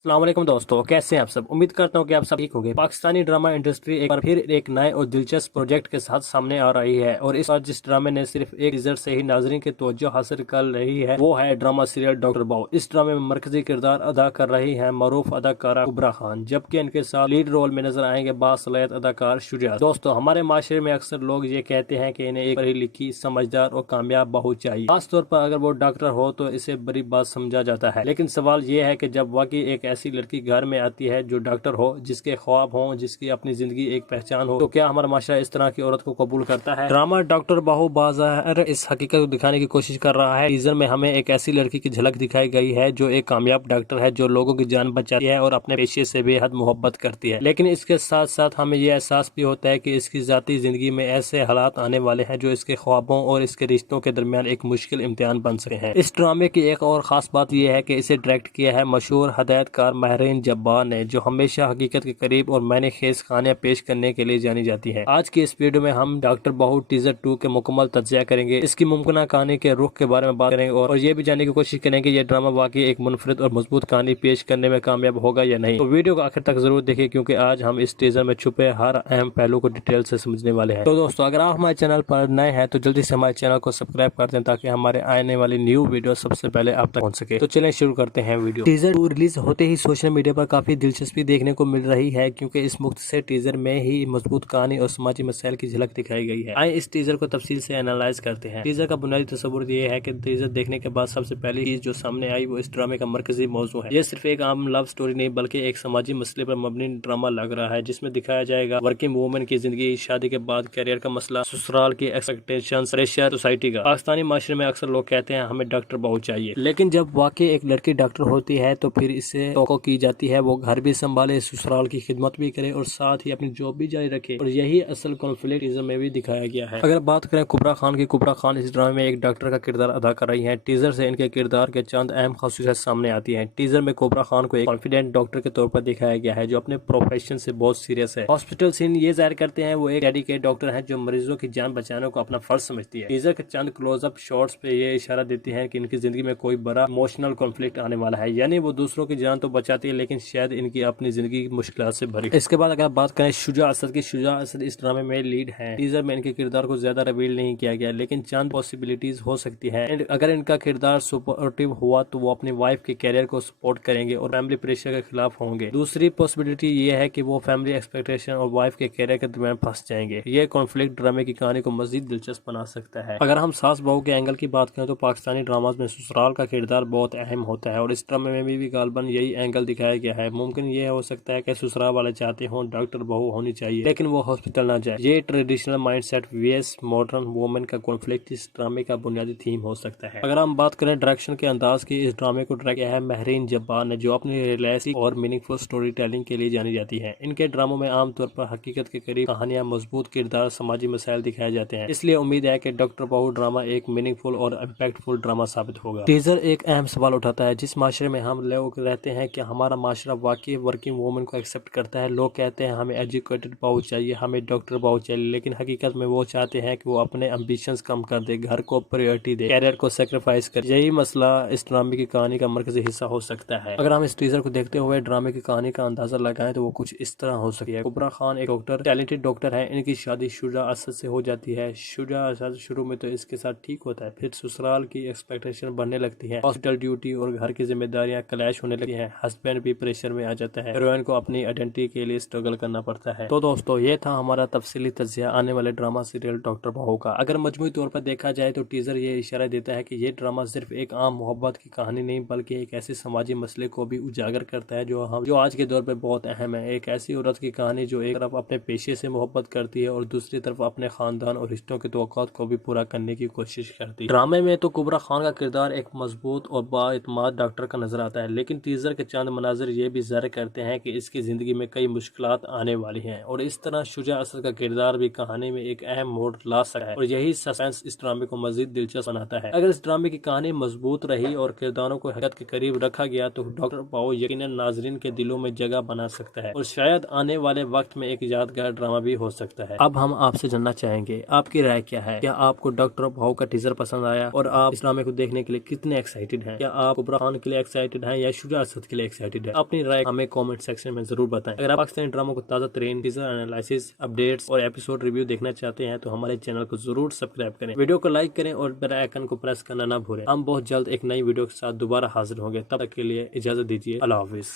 अस्सलाम वालेकुम दोस्तों, कैसे हैं आप सब। उम्मीद करता हूं कि आप सब ठीक होंगे। पाकिस्तानी ड्रामा इंडस्ट्री एक बार फिर एक नए और दिलचस्प प्रोजेक्ट के साथ सामने आ रही है और इस बार जिस ड्रामे ने सिर्फ एक टीजर से ही नाजरीन की तवज्जो हासिल कर रही है वो है ड्रामा सीरियल डॉक्टर बाहू। इस ड्रामे में मरकजी किरदार अदा कर रही है मरूफ अदाकारा कुबरा खान, जबकि इनके साथ लीड रोल में नजर आएंगे बासलाहियत अदाकार शुजा। दोस्तों, हमारे माशरे में अक्सर लोग ये कहते हैं कि इन्हें एक पढ़ी लिखी, समझदार और कामयाब बहू चाहिए। खासतौर पर अगर वो डॉक्टर हो तो इसे बड़ी बात समझा जाता है, लेकिन सवाल ये है कि जब वाकई एक ऐसी लड़की घर में आती है जो डॉक्टर हो, जिसके ख्वाब हो, जिसकी अपनी जिंदगी एक पहचान हो, तो क्या हमारा माशरा इस तरह की औरत को कबूल करता है। ड्रामा डॉक्टर बाहू बाज़ाहिर इस हकीकत को दिखाने की कोशिश कर रहा है। टीजर में हमें एक ऐसी लड़की की झलक दिखाई गई है जो एक कामयाब डॉक्टर है, जो लोगों की जान बचाती है और अपने पेशे से बेहद मोहब्बत करती है। लेकिन इसके साथ साथ हमें यह एहसास भी होता है कि इसकी जाती जिंदगी में ऐसे हालात आने वाले हैं जो इसके ख्वाबों और इसके रिश्तों के दरमियान एक मुश्किल इम्तिहान बन सकते हैं। इस ड्रामे की एक और खास बात यह है कि इसे डायरेक्ट किया है मशहूर हदायतकार महरीन जब्बार ने, जो हमेशा हकीकत के करीब और मैंने खेस कहानियां पेश करने के लिए जानी जाती है। आज की इस वीडियो में हम डॉक्टर बाहू टीजर 2 के मुकम्मल तज्जिया करेंगे, इसकी मुमकिन कहानी के रुख के बारे में बात करेंगे और ये भी जानने की कोशिश करेंगे ये ड्रामा वाकई एक मुनफरिद और मजबूत कहानी पेश करने में कामयाब होगा या नहीं। तो वीडियो को आखिर तक जरूर देखिए, क्योंकि आज हम इस टीजर में छुपे हर अहम पहलू को डिटेल से समझने वाले हैं। तो दोस्तों, अगर आप हमारे चैनल पर नए हैं तो जल्दी से हमारे चैनल को सब्सक्राइब कर दें ताकि हमारे आने वाली न्यू वीडियो सबसे पहले आप तक पहुंच सके। तो चलें शुरू करते हैं वीडियो। टीजर 2 रिलीज होते ही सोशल मीडिया पर काफी दिलचस्पी देखने को मिल रही है, क्योंकि इस मुख्तसर टीजर में ही मजबूत कहानी और समाजी मसाइल की झलक दिखाई गई है। आइए इस टीजर को तफसील से एनालाइज करते हैं। टीजर का बुनियादी तस्वुर ये है कि टीजर देखने के बाद सबसे पहली चीज जो सामने आई वो इस ड्रामे का मरकजी मौजू है। ये सिर्फ एक आम लव स्टोरी नहीं बल्कि एक समाजी मसले पर मबनी ड्रामा लग रहा है, जिसमें दिखाया जाएगा वर्किंग वूमेन की जिंदगी, शादी के बाद कैरियर का मसला, ससुराल की एक्सपेक्टेशन, प्रेशर सोसाइटी का। पाकिस्तानी माशरे में अक्सर लोग कहते हैं हमें डॉक्टर बाहू चाहिए, लेकिन जब वाकई एक लड़की डॉक्टर होती है तो फिर इससे तवक्को की जाती है वो घर भी संभाले, ससुराल की खिदमत भी करे और साथ ही अपनी जॉब भी जारी रखे। और यही असल कॉन्फ्लिक्ट टीजर में भी दिखाया गया है। अगर बात करें कुबरा खान की, कुबरा खान इस ड्रामे में एक डॉक्टर का किरदार अदा कर रही है। टीजर से इनके किरदार के चंद अहम खासियत सामने आती है। टीजर में कुबरा खान को एक कॉन्फिडेंट डॉक्टर के तौर पर दिखाया गया है जो अपने प्रोफेशन से बहुत सीरियस है। हॉस्पिटल सीन ये जाहिर करते हैं वो एक डेडिकेटेड डॉक्टर है जो मरीजों की जान बचाने को अपना फर्ज समझती है। टीजर के चंद क्लोजअप शॉट्स पे ये इशारा देती है कि इनकी जिंदगी में कोई बड़ा इमोशनल कॉन्फ्लिक्ट आने वाला है, यानी वो दूसरों की जान तो बचाती है लेकिन शायद इनकी अपनी जिंदगी मुश्किल से भरी। इसके बाद अगर बात करें शुजा असद की, शुजा असद इस ड्रामे में लीड है। टीजर में इनके किरदार को ज्यादा रिवील नहीं किया गया, लेकिन चंद पॉसिबिलिटीज हो सकती है। अगर इनका किरदार सपोर्टिव हुआ तो वो अपनी वाइफ के कैरियर को सपोर्ट करेंगे और फैमिली प्रेशर के खिलाफ होंगे। दूसरी पॉसिबिलिटी ये है कि वो फैमिली एक्सपेक्टेशन और वाइफ के कैरियर के दरमियान फंस जाएंगे। ये कॉन्फ्लिक्ट ड्रामे की कहानी को मजीद दिलचस्प बना सकता है। अगर हम सास बहू के एंगल की बात करें तो पाकिस्तानी ड्रामाज में ससुराल का किरदार बहुत अहम होता है और इस ड्रामे में भी गालबन यही एंगल दिखाया गया है। मुमकिन ये हो सकता है कि ससुराल वाले चाहते हो डॉक्टर बहू होनी चाहिए लेकिन वो हॉस्पिटल ना जाए। ये traditional mindset VS modern women का कॉन्फ्लिक्ट इस ड्रामे का बुनियादी थीम हो सकता है। अगर हम बात करें डायरेक्शन के अंदाज की, इस ड्रामे को डायरेक्ट किया है महरीन जब्बार ने, जो अपनी रियलिस्टिक और मीनिंगफुल स्टोरी टेलिंग के लिए जानी जाती है। इनके ड्रामों में आमतौर पर हकीकत के करीब कहानियां, मजबूत किरदार, समाजी मसाइल दिखाए जाते हैं। इसलिए उम्मीद है कि डॉक्टर बाहू ड्रामा एक मीनिंगफुल और इम्पैक्टफुल ड्रामा साबित होगा। टीजर एक अहम सवाल उठाता है, जिस माशरे में हम लोग रहते हैं क्या हमारा माशरा वाकई वर्किंग वूमेन को एक्सेप्ट करता है। लोग कहते हैं हमें एजुकेटेड बाहू चाहिए, हमें डॉक्टर बाहू चाहिए, लेकिन हकीकत में वो चाहते हैं कि वो अपने एम्बिशंस कम कर दे, घर को प्रायोरिटी दे, कैरियर को सेक्रीफाइस करे। यही मसला इस ड्रामे की कहानी का मरकजी हिस्सा हो सकता है। अगर हम इस टीजर को देखते हुए ड्रामे की कहानी का अंदाजा लगाएं तो वो कुछ इस तरह हो सकती है। कुबरा खान एक डॉक्टर, टैलेंटेड डॉक्टर है। इनकी शादी शुजा असद से हो जाती है। शुजा असद शुरू में तो इसके साथ ठीक होता है, फिर ससुराल की एक्सपेक्टेशन बढ़ने लगती है, हॉस्पिटल ड्यूटी और घर की जिम्मेदारियां क्लैश होने लगती है, हस्बैंड भी प्रेशर में आ जाता है, हीरोइन को अपनी आइडेंटिटी के लिए स्ट्रगल करना पड़ता है। तो दोस्तों, ये था हमारा तफसीली तज्जिया आने वाले ड्रामा सीरियल डॉक्टर बाहू का। अगर मजमूई तौर पर देखा जाए तो टीजर ये इशारा देता है कि ये ड्रामा सिर्फ एक आम मोहब्बत की कहानी नहीं बल्कि एक ऐसे समाजी मसले को भी उजागर करता है जो आज के दौर पे बहुत अहम है। एक ऐसी औरत की कहानी जो एक तरफ अपने पेशे से मोहब्बत करती है और दूसरी तरफ अपने खानदान और रिश्तों के तवक्कुआत को भी पूरा करने की कोशिश करती है। ड्रामे में तो कुबरा खान का किरदार एक मजबूत और बाइतमाद डॉक्टर का नजर आता है, लेकिन टीजर के चंद मनाजिर ये भी जाहिर करते हैं कि इसकी जिंदगी में कई मुश्किलात आने वाली हैं और इस तरह शुजा असद का किरदार भी कहानी में एक अहम मोड़ ला सकता है और यही सस्पेंस इस ड्रामे को मजीद दिलचस्प बनाता है। अगर इस ड्रामे की कहानी मजबूत रही और किरदारों को हकीकत के करीब रखा गया तो डॉक्टर बाहू यकीनन नाजरीन के दिलों में जगह बना सकता है और शायद आने वाले वक्त में एक यादगार ड्रामा भी हो सकता है। अब हम आपसे जानना चाहेंगे आपकी राय क्या है। क्या आपको डॉक्टर बाहू का टीजर पसंद आया और आप इस ड्रामे को देखने के लिए कितने एक्साइटेड हैं? क्या आप कुबरा खान के लिए एक्साइटेड हैं या शुजा असद کے لیے ایکسائٹیڈ ہے؟ اپنی رائے ہمیں کامنٹ سیکشن میں ضرور بتائیں۔ اگر آپ پاکستانی ڈراموں کو تازہ ترین ٹیزر انالیسس، اپڈیٹس اور ایپیسوڈ ریویو دیکھنا چاہتے ہیں تو ہمارے چینل کو ضرور سبسکرائب کریں، ویڈیو کو لائک کریں اور بیل آئیکن کو پریس کرنا نہ بھولیں۔ ہم بہت جلد ایک نئی ویڈیو کے ساتھ دوبارہ حاضر ہوں گے، تب تک کے لیے اجازت دیجیے، اللہ حافظ۔